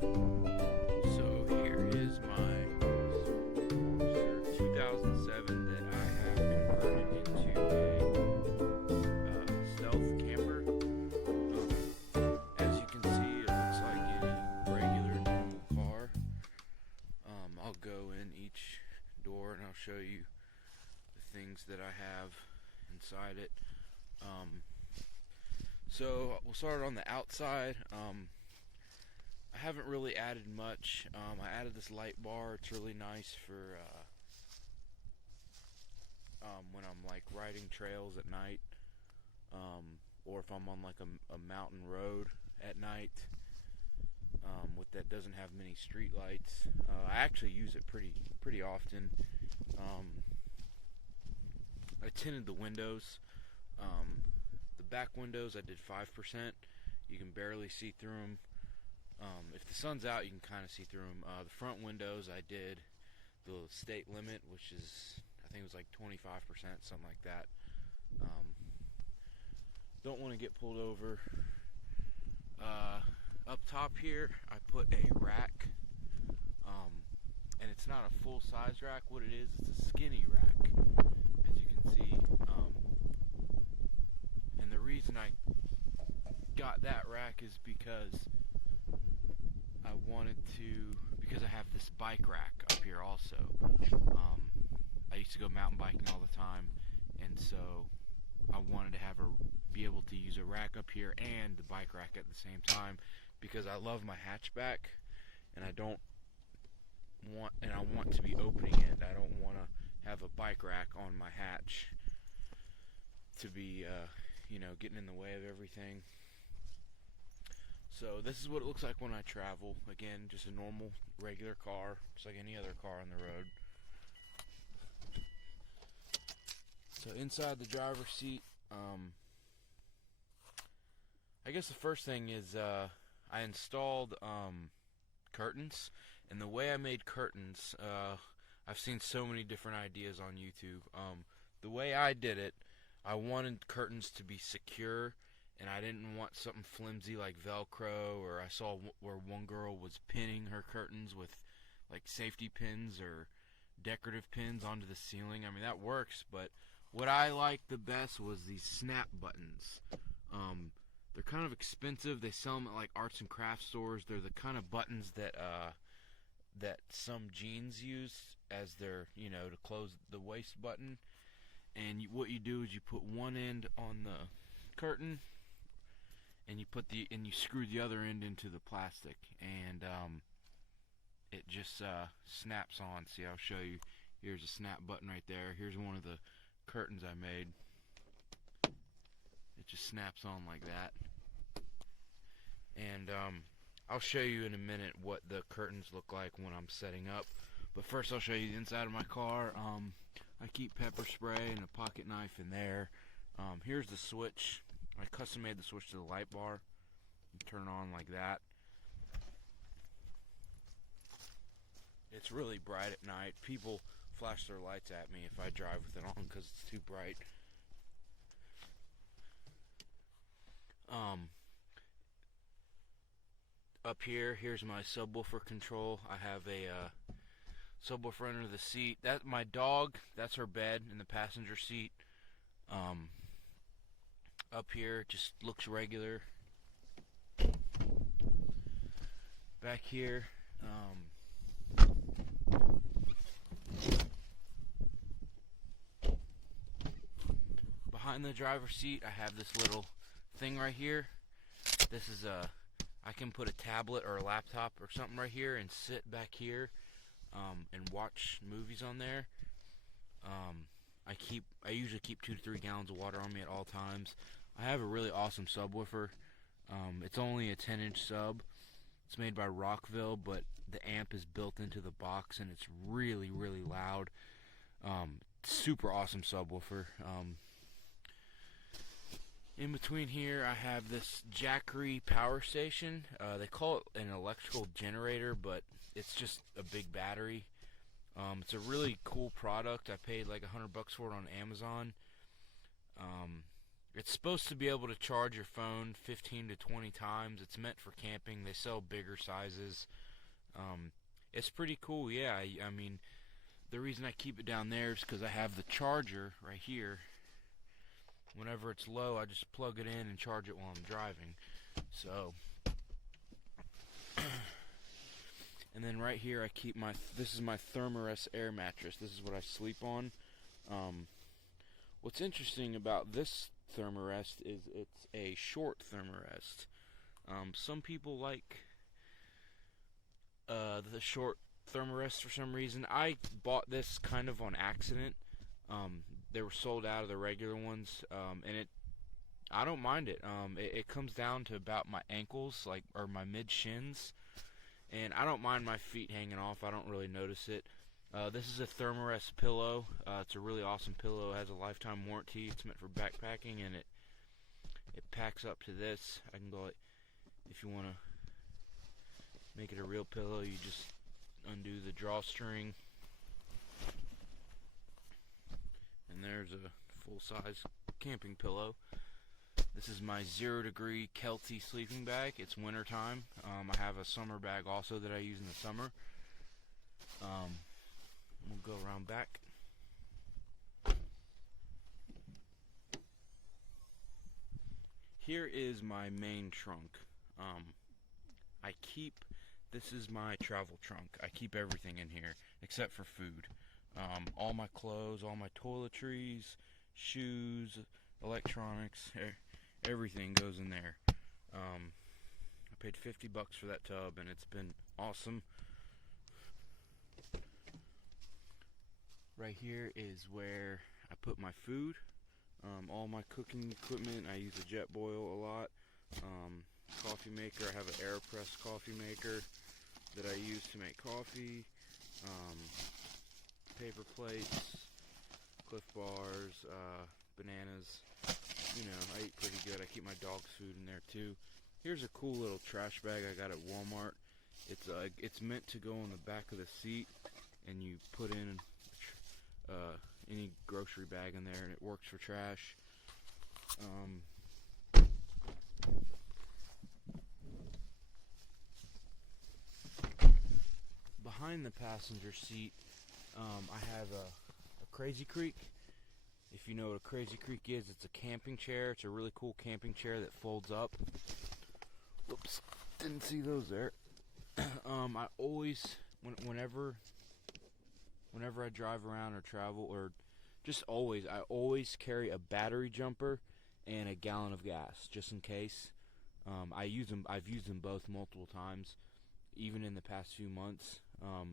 So here is my Forester 2007 that I have converted into a stealth camper. As you can see, it looks like any regular normal car. I'll go in each door and I'll show you the things that I have inside it. So we'll start on the outside. I haven't really added much. I added this light bar. It's really nice for when I'm like riding trails at night, or if I'm on like a mountain road at night, with that doesn't have many street lights. I actually use it pretty often. I tinted the windows. The back windows I did 5%. You can barely see through them. If the sun's out, you can kind of see through them. The front windows I did the state limit, which is, I think it was like 25%, something like that. Don't want to get pulled over. Up top here, I put a rack, and it's not a full-size rack. What it is, it's a skinny rack, as you can see. And the reason I got that rack is because because I have this bike rack up here also. I used to go mountain biking all the time, and so I wanted to be able to use a rack up here and the bike rack at the same time, because I love my hatchback, and I want to be opening it. I don't want to have a bike rack on my hatch to be getting in the way of everything. So this is what it looks like when I travel. Again, just a normal, regular car, just like any other car on the road. So inside the driver's seat, I guess the first thing is I installed curtains. And the way I made curtains, I've seen so many different ideas on YouTube. The way I did it, I wanted curtains to be secure, and I didn't want something flimsy like Velcro, or I saw where one girl was pinning her curtains with like safety pins or decorative pins onto the ceiling. I mean, that works, but what I liked the best was these snap buttons. They're kind of expensive. They sell them at like arts and crafts stores. They're the kind of buttons that some jeans use as their, to close the waist button. And what you do is you put one end on the curtain, and you screw the other end into the plastic, and it just snaps on. See, I'll show you. Here's a snap button right there. Here's one of the curtains I made. It just snaps on like that. And I'll show you in a minute what the curtains look like when I'm setting up. But first I'll show you the inside of my car. I keep pepper spray and a pocket knife in there. Here's the switch. I custom made the switch to the light bar. You turn it on like that. It's really bright at night. People flash their lights at me if I drive with it on because it's too bright. Up here's my subwoofer control. I have a subwoofer under the seat. That's my dog. That's her bed in the passenger seat. Up here just looks regular. Back here, behind the driver's seat, I have this little thing right here. This is I can put a tablet or a laptop or something right here and sit back here and watch movies on there. I usually keep 2 to 3 gallons of water on me at all times. I have a really awesome subwoofer. It's only a 10-inch sub. It's made by Rockville, but the amp is built into the box, and it's really, really loud. Super awesome subwoofer. In between here, I have this Jackery power station. They call it an electrical generator, but it's just a big battery. It's a really cool product. I paid like $100 for it on Amazon. It's supposed to be able to charge your phone 15 to 20 times. It's meant for camping. They sell bigger sizes. It's pretty cool, yeah. I mean, the reason I keep it down there is because I have the charger right here. Whenever it's low, I just plug it in and charge it while I'm driving. So, and then right here I keep this is my Thermarest air mattress. This is what I sleep on. What's interesting about this Thermarest is it's a short Thermarest. Some people like the short Thermarest for some reason. I bought this kind of on accident. They were sold out of the regular ones, and I don't mind it. It comes down to about my ankles, or my mid shins, and I don't mind my feet hanging off. I don't really notice it. This is a Thermarest pillow. It's a really awesome pillow. It has a lifetime warranty. It's meant for backpacking, and it packs up to this. I can go, if you want to make it a real pillow, you just undo the drawstring, and there's a full-size camping pillow. This is my 0 degree Kelty sleeping bag. It's winter time. I have a summer bag also that I use in the summer. We'll go around back. Here is my main trunk. This is my travel trunk. I keep everything in here except for food. All my clothes, all my toiletries, shoes, electronics, everything goes in there. I paid $50 for that tub, and it's been awesome. Right here is where I put my food, all my cooking equipment. I use a jet boil a lot. Coffee maker. I have an AirPress coffee maker that I use to make coffee. Paper plates, Cliff Bars, bananas. You know, I eat pretty good. I keep my dog's food in there too. Here's a cool little trash bag I got at Walmart. It's meant to go on the back of the seat, and you put in any grocery bag in there, and it works for trash. Behind the passenger seat, I have a Crazy Creek. If you know what a Crazy Creek is, it's a camping chair. It's a really cool camping chair that folds up. Whoops, didn't see those there. I always, whenever I drive around or travel, or just always, I always carry a battery jumper and a gallon of gas, just in case. I've used them both multiple times, even in the past few months.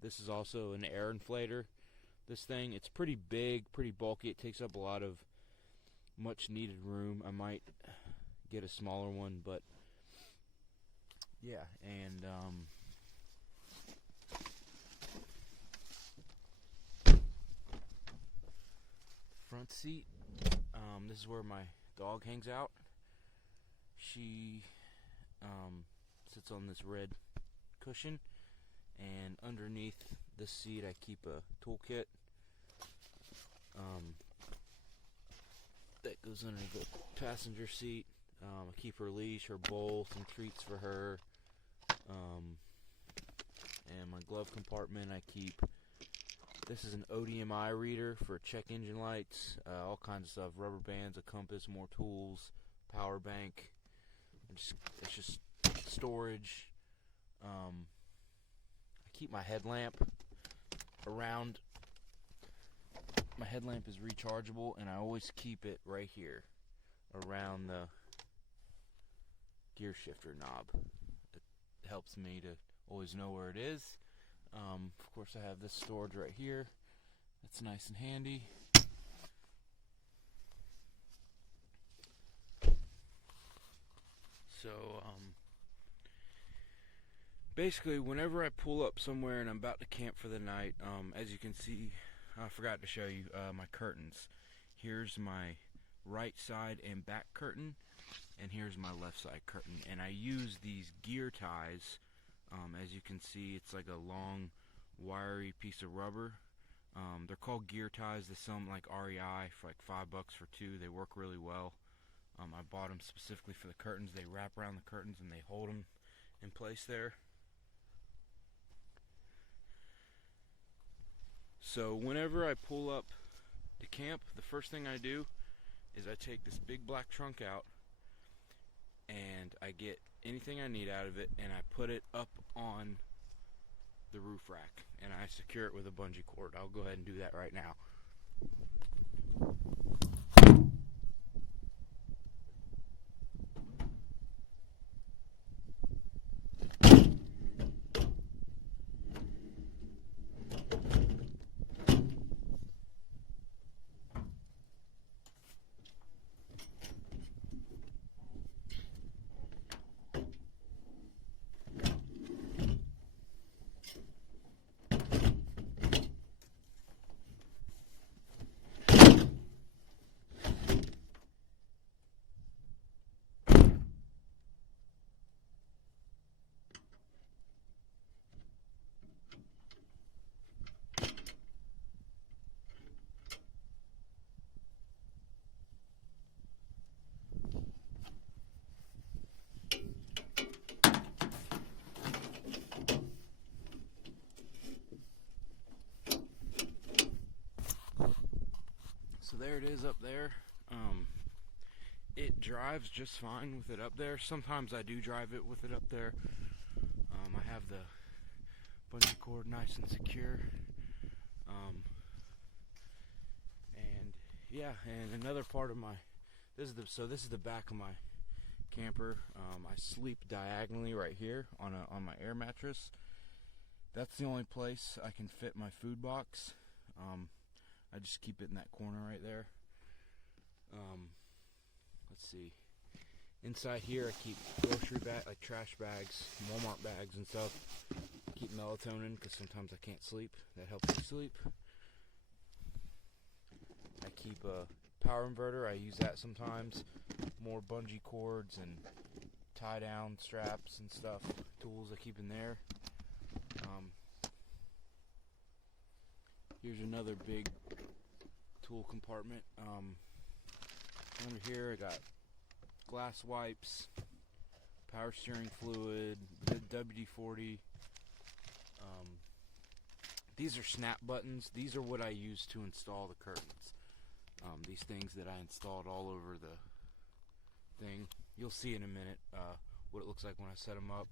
This is also an air inflator. This thing, it's pretty big, pretty bulky. It takes up a lot of much needed room. I might get a smaller one, but yeah. And front seat, this is where my dog hangs out. She sits on this red cushion, and underneath this seat I keep a toolkit that goes under the passenger seat. I keep her leash, her bowl, some treats for her, and my glove compartment I keep. This is an ODMI reader for check engine lights, all kinds of stuff, rubber bands, a compass, more tools, power bank. It's just storage. I keep my headlamp around. My headlamp is rechargeable, and I always keep it right here around the gear shifter knob. It helps me to always know where it is. Of course, I have this storage right here. That's nice and handy. So, basically, whenever I pull up somewhere and I'm about to camp for the night, as you can see, I forgot to show you my curtains. Here's my right side and back curtain, and here's my left side curtain. And I use these gear ties. As you can see, it's like a long, wiry piece of rubber. They're called gear ties. They sell them like REI for like $5 for two. They work really well. I bought them specifically for the curtains. They wrap around the curtains and they hold them in place there. So whenever I pull up to camp, the first thing I do is I take this big black trunk out and I get anything I need out of it and I put it up on the roof rack and I secure it with a bungee cord. I'll go ahead and do that right now. So there it is up there. It drives just fine with it up there. Sometimes I do drive it with it up there. I have the bungee cord nice and secure. And yeah, and another part of my this is the back of my camper. I sleep diagonally right here on my air mattress. That's the only place I can fit my food box. I just keep it in that corner right there. Let's see. Inside here, I keep grocery bag, like trash bags, Walmart bags and stuff. Keep melatonin because sometimes I can't sleep. That helps me sleep. I keep a power inverter. I use that sometimes. More bungee cords and tie down straps and stuff. Tools I keep in there. Here's another big tool compartment. Under here I got glass wipes, power steering fluid, WD-40. These are snap buttons. These are what I use to install the curtains. These things that I installed all over the thing. You'll see in a minute what it looks like when I set them up.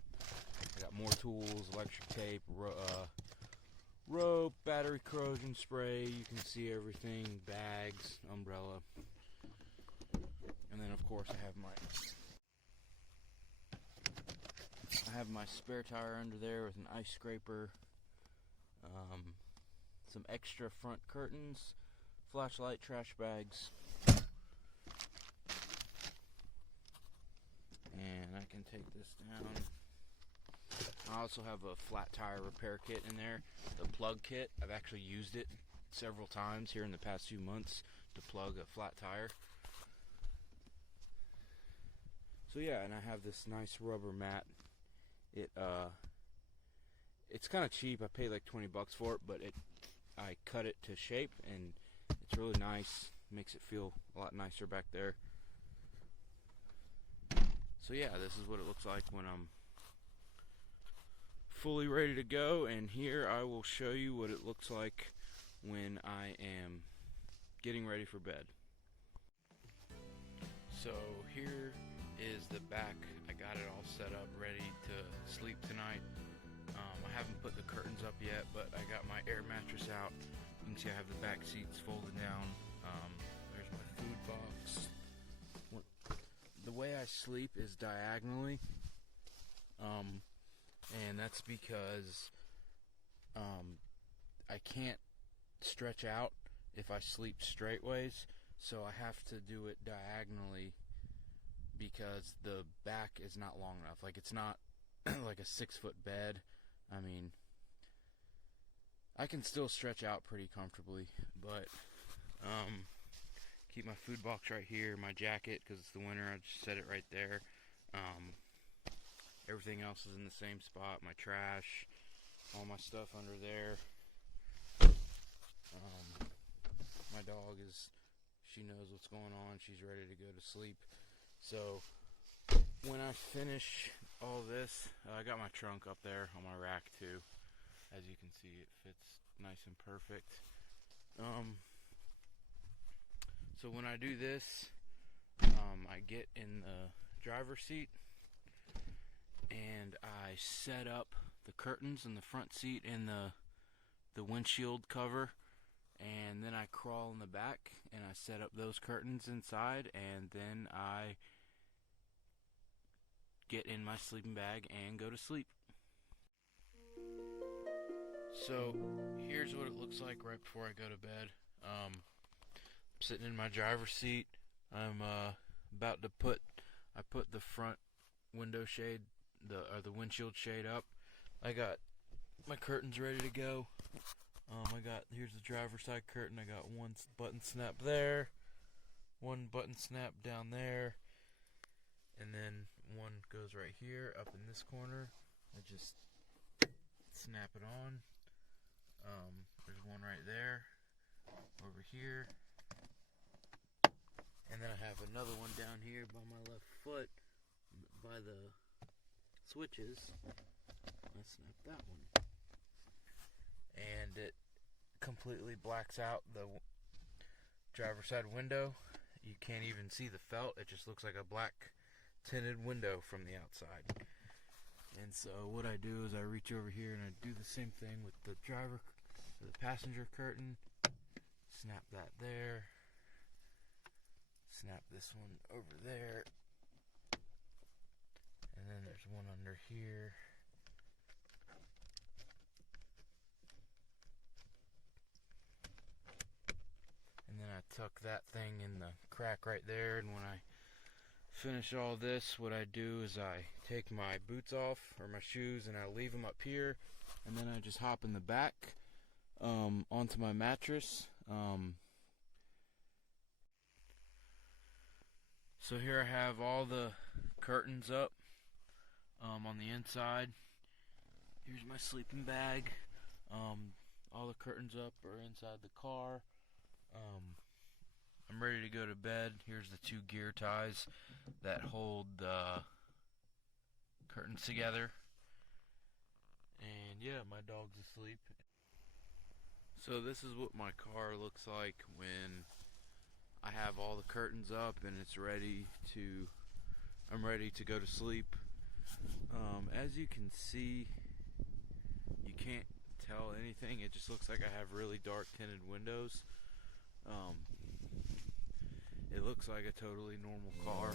I got more tools, electric tape, rope, battery corrosion spray. You can see everything, bags, umbrella. And then of course I have my spare tire under there with an ice scraper, some extra front curtains, flashlight, trash bags, and I can take this down. I also have a flat tire repair kit in there, the plug kit. I've actually used it several times here in the past few months to plug a flat tire. So yeah, and I have this nice rubber mat. It's kind of cheap. I paid like $20 for it, but I cut it to shape, and it's really nice. Makes it feel a lot nicer back there. So yeah, this is what it looks like when I'm fully ready to go, and here I will show you what it looks like when I am getting ready for bed. So here is the back. I got it all set up, ready to sleep tonight. I haven't put the curtains up yet, but I got my air mattress out. You can see I have the back seats folded down. There's my food box. The way I sleep is diagonally, and that's because I can't stretch out if I sleep straight ways, so I have to do it diagonally because the back is not long enough. Like, it's not like a 6-foot bed. I mean, I can still stretch out pretty comfortably, but keep my food box right here, my jacket, because it's the winter, I just set it right there. Everything else is in the same spot, my trash, all my stuff under there. My dog she knows what's going on, she's ready to go to sleep. So when I finish all this, I got my trunk up there on my rack too. As you can see, it fits nice and perfect. So when I do this, I get in the driver's seat and I set up the curtains in the front seat and the windshield cover, and then I crawl in the back and I set up those curtains inside, and then I get in my sleeping bag and go to sleep. So here's what it looks like right before I go to bed. I'm sitting in my driver's seat. I'm about to put the front window shade, the windshield shade up. I got my curtains ready to go. Here's the driver's side curtain. I got one button snap there, one button snap down there, and then one goes right here up in this corner. I just snap it on. There's one right there, over here, and then I have another one down here by my left foot, by the switches. I snap that one, and it completely blacks out the driver's side window. You can't even see the felt. It just looks like a black tinted window from the outside. And so what I do is I reach over here and I do the same thing with the passenger curtain. Snap that there. Snap this one over there. And then there's one under here. And then I tuck that thing in the crack right there, and when I finish all this, what I do is I take my boots off, or my shoes, and I leave them up here, and then I just hop in the back onto my mattress. So here I have all the curtains up on the inside. Here's my sleeping bag. All the curtains up are inside the car. I'm ready to go to bed. Here's the two gear ties that hold the curtains together. And yeah, my dog's asleep. So this is what my car looks like when I have all the curtains up and I'm ready to go to sleep. As you can see, you can't tell anything. It just looks like I have really dark tinted windows. It looks like a totally normal car.